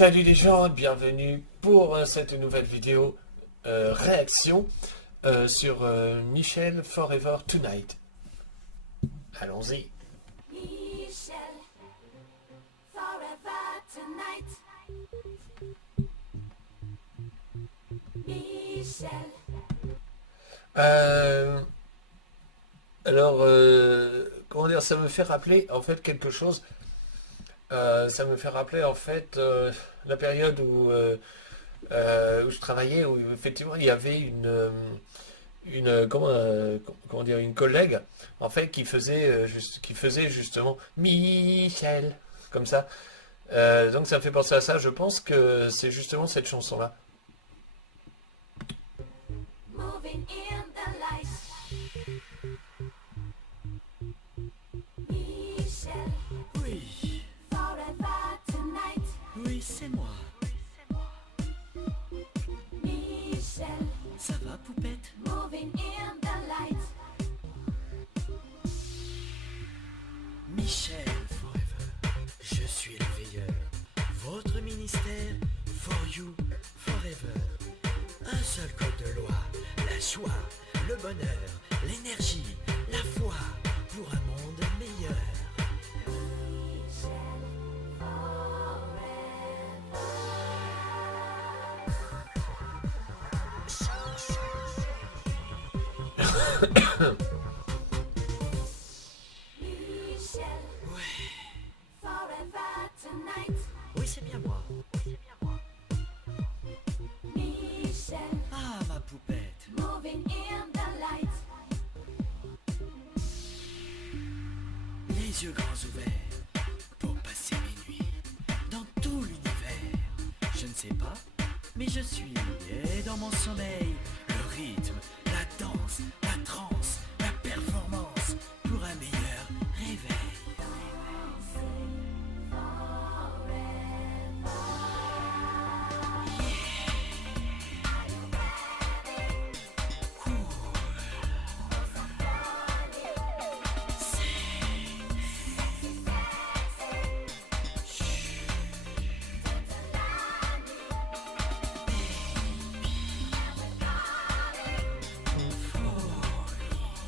Salut les gens, bienvenue pour cette nouvelle vidéo réaction sur Michel Forever Tonight. Allons-y. Michel, forever tonight. Michel. Comment dire, ça me fait rappeler en fait quelque chose. Ça me fait rappeler en fait la période où je travaillais, où effectivement il y avait comment dire, une collègue en fait qui faisait justement Michel comme ça. Donc ça me fait penser à ça. Je pense que c'est justement cette chanson-là. Moving in the light. Michel, Oui, forever tonight. oui, c'est moi. Michel, Ça va, poupette? moving in the light. Michel Forever, je suis le veilleur. Votre ministère, for you, forever. Un seul code de loi, la joie, le bonheur, l'énergie, la foi, pour un monde meilleur. Michel, forever tonight. Oui, c'est bien moi. Michel, Ah, ma poupette. moving in the light. Les yeux grands ouverts pour passer mes nuits dans tout l'univers. Je ne sais pas, mais je suis. Et dans mon sommeil, le rythme, la danse, la transe, la performance pour un meilleur réveil.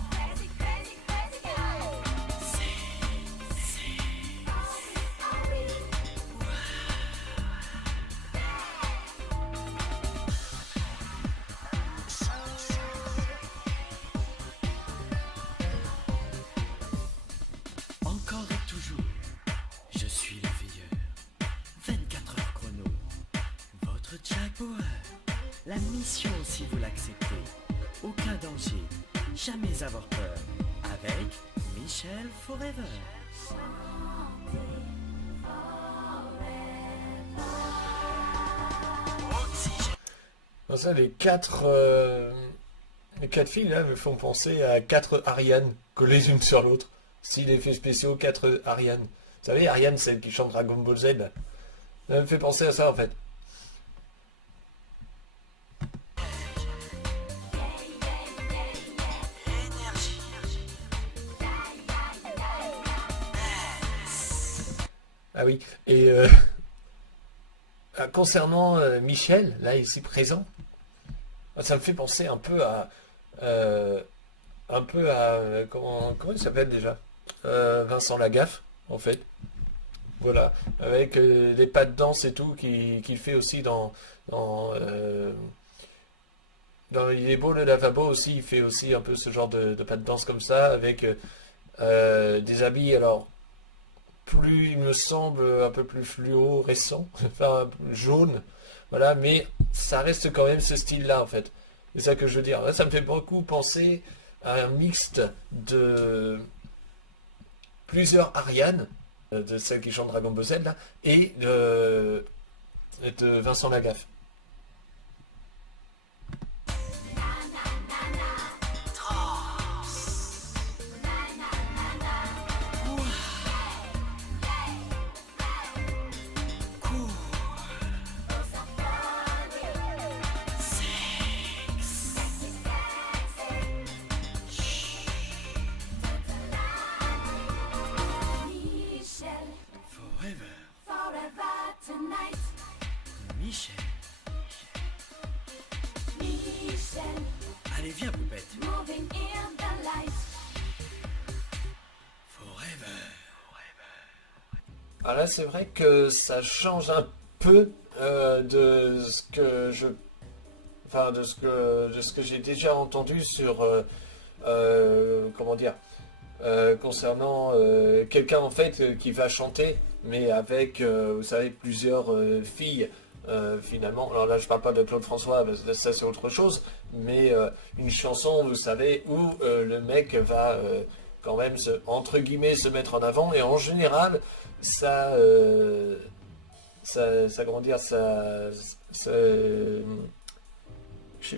Crazy, crazy, crazy girl. Encore et toujours, je suis le veilleur. 24 heures chrono, votre Jack Bauer. La mission si vous l'acceptez. Aucun danger, jamais avoir peur. Avec Michel Forever. Comme ça, les quatre filles là me font penser à quatre Ariane collées les unes sur l'autre. Style effets spéciaux, quatre Ariane. Vous savez, Ariane, celle qui chante Dragon Ball Z. Là. Ça me fait penser à ça en fait. Ah oui. Et concernant Michel, là ici présent, ça me fait penser comment il s'appelle déjà? Vincent Lagaffe, en fait. Voilà, avec les pas de danse et tout qu'il fait aussi dans Il est beau le lavabo aussi, il fait aussi un peu ce genre de pas de danse comme ça, avec des habits, alors, plus, il me semble, un peu plus fluorescent, enfin, jaune, voilà, mais ça reste quand même ce style-là, en fait. C'est ça que je veux dire. Là, ça me fait beaucoup penser à un mixte de plusieurs Ariane, de celle qui chante Dragon Ball Z, là, et de Vincent Lagaffe. Michel, Forever. forever tonight. Allez, viens, poupette. Moving in the light. Forever. Alors là, c'est vrai que ça change un peu de ce que je, enfin de ce que j'ai déjà entendu sur, comment dire, concernant quelqu'un en fait qui va chanter, mais avec, vous savez, plusieurs filles. Finalement, alors là je parle pas de Claude François, parce que ça c'est autre chose, mais une chanson, vous savez, où le mec va quand même entre guillemets se mettre en avant, et en général comment dire, je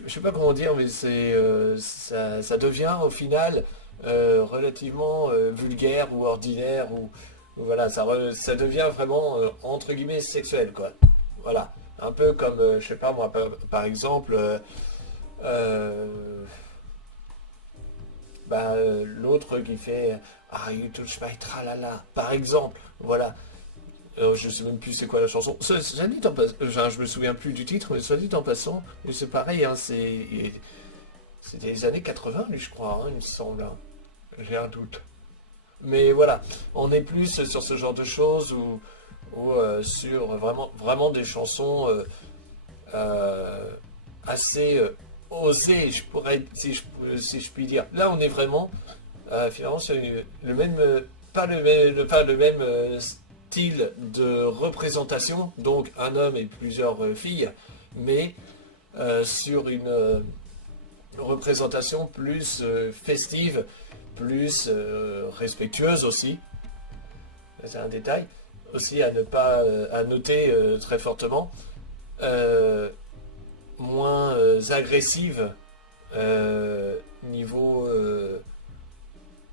sais pas comment dire, mais ça devient au final relativement vulgaire ou ordinaire, ou voilà, ça devient vraiment entre guillemets sexuel, quoi. Voilà, un peu comme, je sais pas moi, par exemple, l'autre qui fait Ah, you touch my tralala, par exemple, voilà. Je sais même plus c'est quoi la chanson. Ça dit en passant, je me souviens plus du titre, mais ça dit en passant, et c'est pareil, hein, c'était les années 80, lui, je crois, hein, il me semble. Hein. J'ai un doute. Mais voilà, on est plus sur ce genre de choses, ou sur vraiment des chansons assez osées, si je puis dire. Là, on est vraiment finalement sur le même, pas le même style de représentation, donc un homme et plusieurs filles, mais sur une représentation plus festive, plus respectueuse aussi. C'est un détail aussi à ne pas à noter très fortement, moins agressive niveau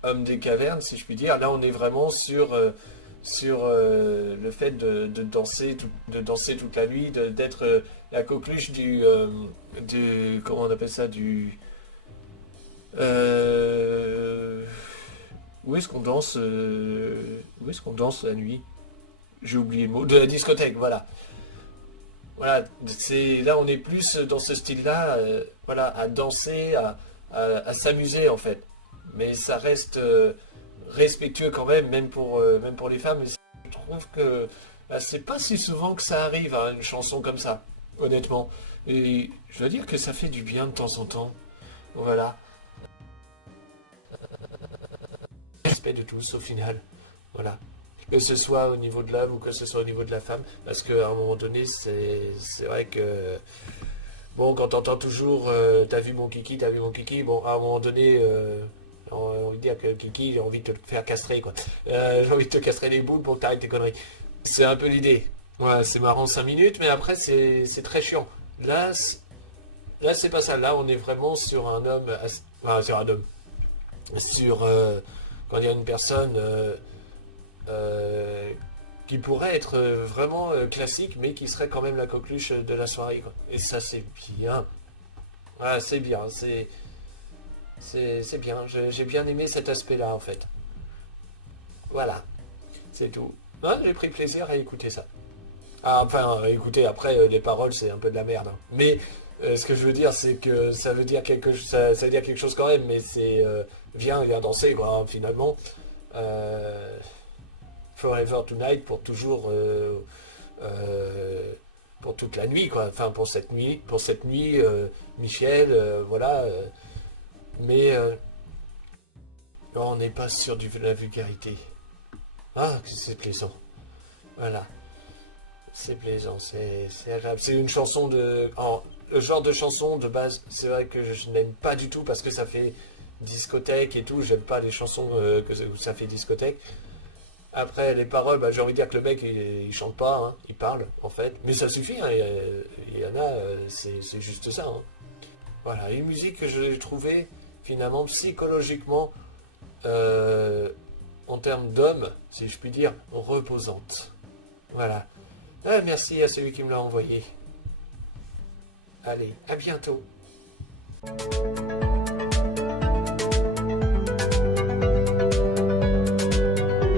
homme des cavernes, si je puis dire. Là on est vraiment sur le fait de danser toute la nuit, d'être la coqueluche du comment on appelle ça, du où est-ce qu'on danse la nuit? J'ai oublié le mot, de la discothèque, voilà. Voilà, là on est plus dans ce style-là, voilà, à danser, à s'amuser en fait. Mais ça reste respectueux quand même, même pour les femmes. Et je trouve que c'est pas si souvent que ça arrive, hein, une chanson comme ça, honnêtement. Et je dois dire que ça fait du bien de temps en temps. Voilà. Respect de tous au final. Voilà. Que ce soit au niveau de l'homme ou que ce soit au niveau de la femme, parce qu'à un moment donné, c'est vrai que, bon, quand t'entends toujours t'as vu mon kiki, bon, à un moment donné, j'ai envie de dire que kiki, j'ai envie de te faire castrer, quoi. J'ai envie de te castrer les boules pour que t'arrêtes tes conneries. C'est un peu l'idée. Ouais, c'est marrant 5 minutes, mais après, c'est très chiant. Là, c'est pas ça. Là, on est vraiment sur un homme, enfin, sur un homme, sur, quand il y a une personne qui pourrait être vraiment classique, mais qui serait quand même la coqueluche de la soirée, quoi. Et ça, c'est bien. Ouais, c'est bien. C'est bien. J'ai bien aimé cet aspect-là, en fait. Voilà. C'est tout. Ouais, j'ai pris plaisir à écouter ça. Ah, enfin, écoutez, après, les paroles, c'est un peu de la merde. Hein. Mais ce que je veux dire, c'est que ça veut dire ça veut dire quelque chose quand même, mais c'est viens danser, quoi, hein, finalement. Forever Tonight pour toujours, pour toute la nuit, quoi. Enfin, pour cette nuit, Michel, voilà. Mais on n'est pas sur la vulgarité. Ah, que c'est plaisant. Voilà. C'est plaisant, c'est agréable. C'est une chanson le genre de chanson de base, c'est vrai que je n'aime pas du tout parce que ça fait discothèque et tout. J'aime pas les chansons où ça fait discothèque. Après, les paroles, j'ai envie de dire que le mec, il chante pas, hein, il parle, en fait. Mais ça suffit, hein, il y en a, c'est juste ça. Hein. Voilà, une musique que j'ai trouvée, finalement, psychologiquement, en termes d'homme, si je puis dire, reposante. Voilà. Merci à celui qui me l'a envoyé. Allez, à bientôt.